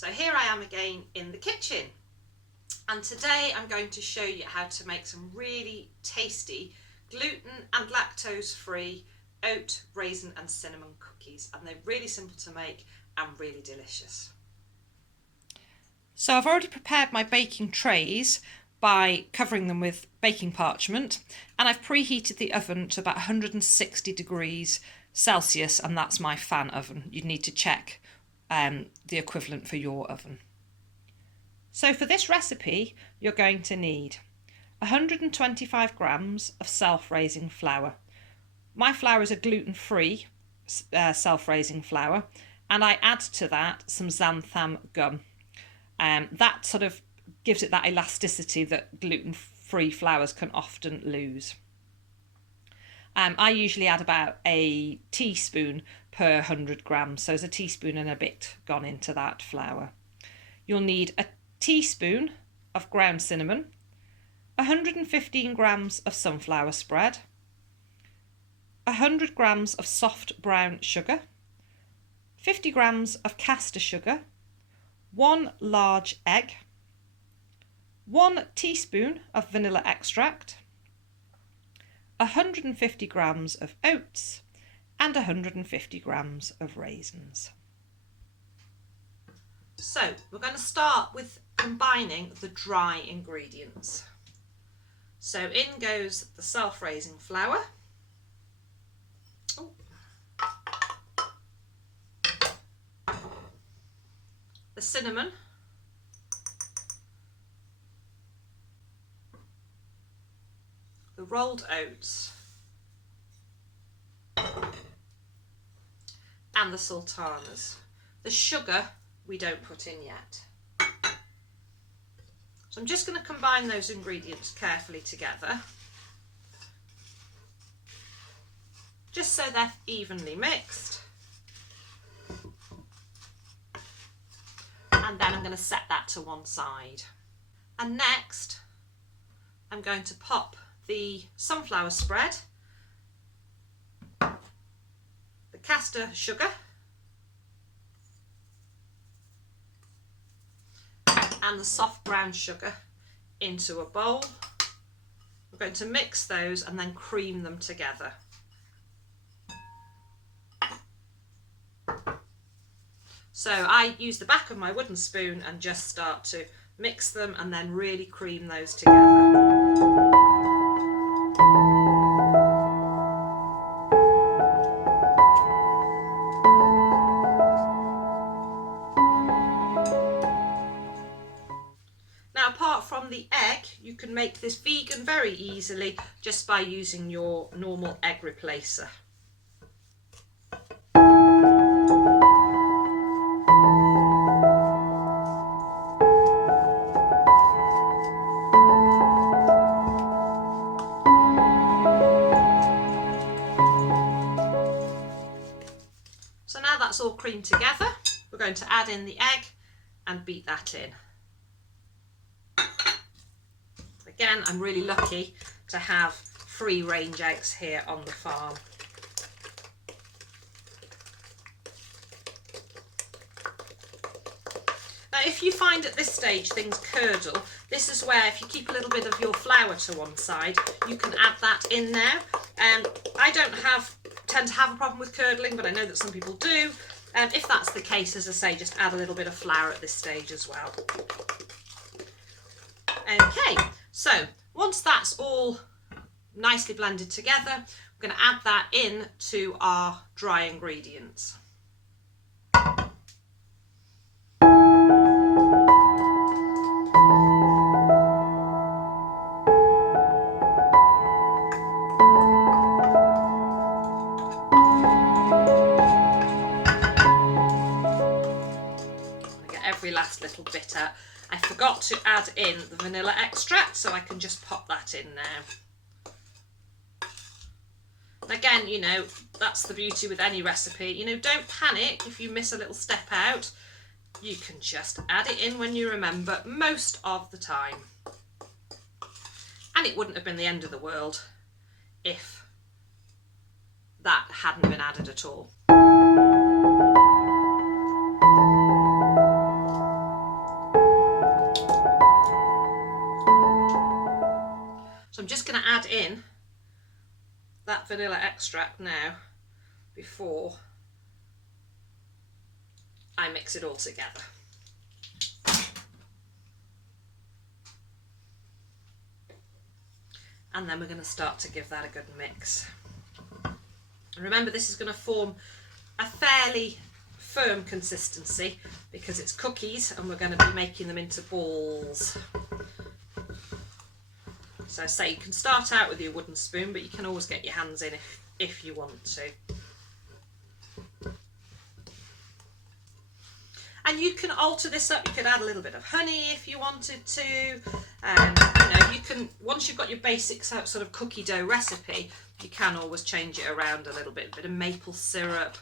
So here I am again in the kitchen, and today I'm going to show you how to make some really tasty gluten and lactose free oat, raisin and cinnamon cookies, and they're really simple to make and really delicious. So I've already prepared my baking trays by covering them with baking parchment, and I've preheated the oven to about 160 degrees Celsius, and that's my fan oven. You'd need to check the equivalent for your oven. So for this recipe you're going to need 125 grams of self-raising flour. My flour is a gluten-free self-raising flour, and I add to that some xanthan gum. That sort of gives it that elasticity that gluten-free flours can often lose. I usually add about a teaspoon per 100 grams, so there's a teaspoon and a bit gone into that flour. You'll need a teaspoon of ground cinnamon, 115 grams of sunflower spread, 100 grams of soft brown sugar, 50 grams of caster sugar, 1 large egg, 1 teaspoon of vanilla extract, 150 grams of oats and 150 grams of raisins. So we're going to start with combining the dry ingredients. So in goes the self-raising flour, the cinnamon, the rolled oats and the sultanas. The sugar we don't put in yet. So I'm just going to combine those ingredients carefully together, just so they're evenly mixed. And then I'm going to set that to one side. And next I'm going to pop the sunflower spread, the caster sugar and the soft brown sugar into a bowl. We're going to mix those and then cream them together. So I use the back of my wooden spoon and just start to mix them and then really cream those together. Now, apart from the egg, you can make this vegan very easily just by using your normal egg replacer. So now that's all creamed together, we're going to add in the egg and beat that in. Again, I'm really lucky to have free range eggs here on the farm. Now, if you find at this stage things curdle, this is where if you keep a little bit of your flour to one side, you can add that in now. I don't tend to have a problem with curdling, but I know that some people do. If that's the case, as I say, just add a little bit of flour at this stage as well. Okay, so once that's all nicely blended together, we're going to add that in to our dry ingredients. Every last little bit out. I forgot to add in the vanilla extract, so I can just pop that in now. Again, you know, that's the beauty with any recipe. You know, don't panic if you miss a little step out. You can just add it in when you remember most of the time. And it wouldn't have been the end of the world if that hadn't been added at all. in that vanilla extract now before I mix it all together. And then we're going to start to give that a good mix. And remember, this is going to form a fairly firm consistency because it's cookies and we're going to be making them into balls. So say you can start out with your wooden spoon, but you can always get your hands in if you want to. And you can alter this up. You could add a little bit of honey if you wanted to. You know, you can, once you've got your basic sort of cookie dough recipe, you can always change it around a little bit. A bit of maple syrup,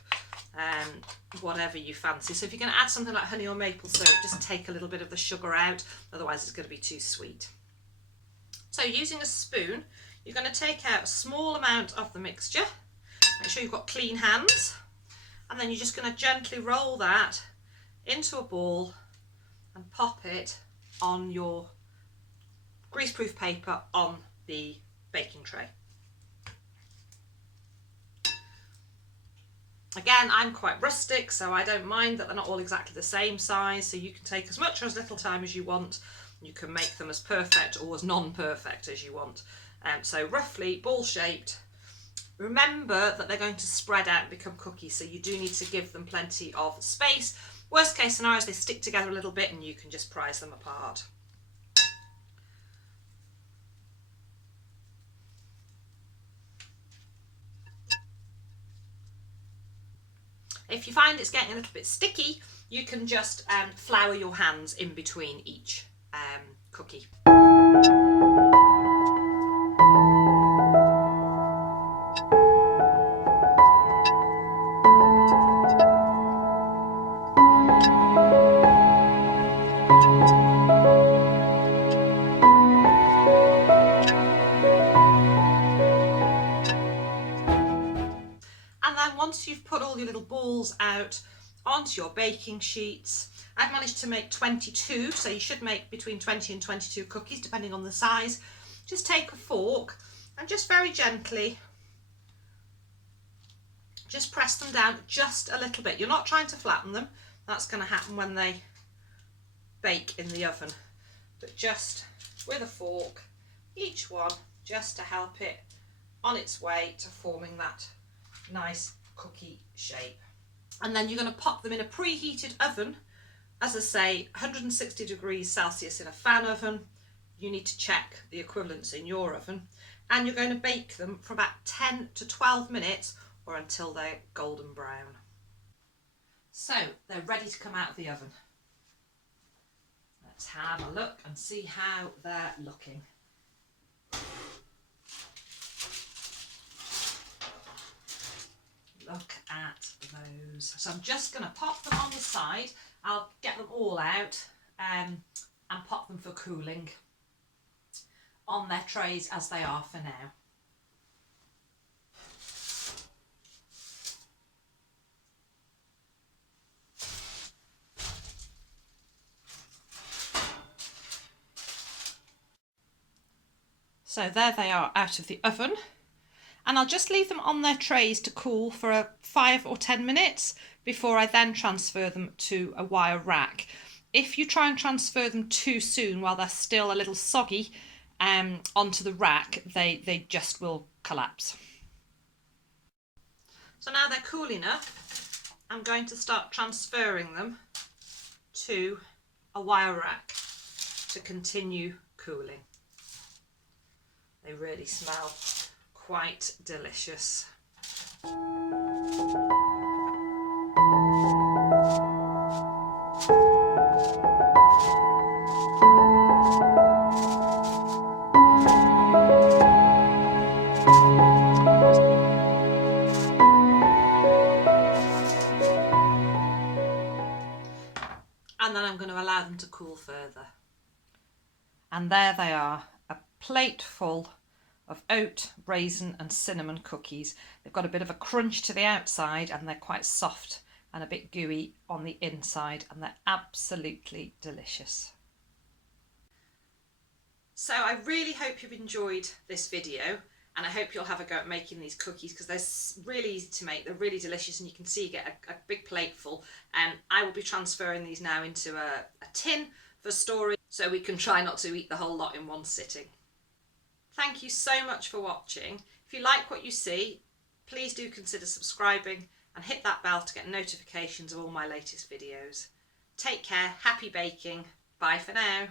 whatever you fancy. So if you're going to add something like honey or maple syrup, just take a little bit of the sugar out. Otherwise, it's going to be too sweet. So using a spoon, you're going to take out a small amount of the mixture. Make sure you've got clean hands. And then you're just going to gently roll that into a ball and pop it on your greaseproof paper on the baking tray. Again, I'm quite rustic, so I don't mind that they're not all exactly the same size, so you can take as much or as little time as you want. You can make them as perfect or as non-perfect as you want. So roughly ball shaped. Remember that they're going to spread out and become cookies, so you do need to give them plenty of space. Worst case scenario is they stick together a little bit and you can just prise them apart. If you find it's getting a little bit sticky, you can just flour your hands in between each cookie. Once you've put all your little balls out onto your baking sheets, I've managed to make 22, so you should make between 20 and 22 cookies depending on the size. Just take a fork and just very gently just press them down just a little bit. You're not trying to flatten them, that's going to happen when they bake in the oven, but just with a fork, each one, just to help it on its way to forming that nice cookie shape. And then you're going to pop them in a preheated oven, as I say, 160 degrees Celsius in a fan oven. You need to check the equivalents in your oven, and you're going to bake them for about 10 to 12 minutes or until they're golden brown. So they're ready to come out of the oven. Let's have a look and see how they're looking. Look at those. So I'm just going to pop them on the side. I'll get them all out and pop them for cooling on their trays as they are for now. So there they are out of the oven. And I'll just leave them on their trays to cool for 5 or 10 minutes before I then transfer them to a wire rack. If you try and transfer them too soon while they're still a little soggy onto the rack, they just will collapse. So now they're cool enough, I'm going to start transferring them to a wire rack to continue cooling. They really smell quite delicious. And then I'm going to allow them to cool further. And there they are, a plate full of oat, raisin and cinnamon cookies. They've got a bit of a crunch to the outside and they're quite soft and a bit gooey on the inside, and they're absolutely delicious. So I really hope you've enjoyed this video, and I hope you'll have a go at making these cookies, because they're really easy to make, they're really delicious, and you can see you get a big plate full. And I will be transferring these now into a tin for storage, so we can try not to eat the whole lot in one sitting. Thank you so much for watching. If you like what you see, please do consider subscribing and hit that bell to get notifications of all my latest videos. Take care, happy baking, bye for now.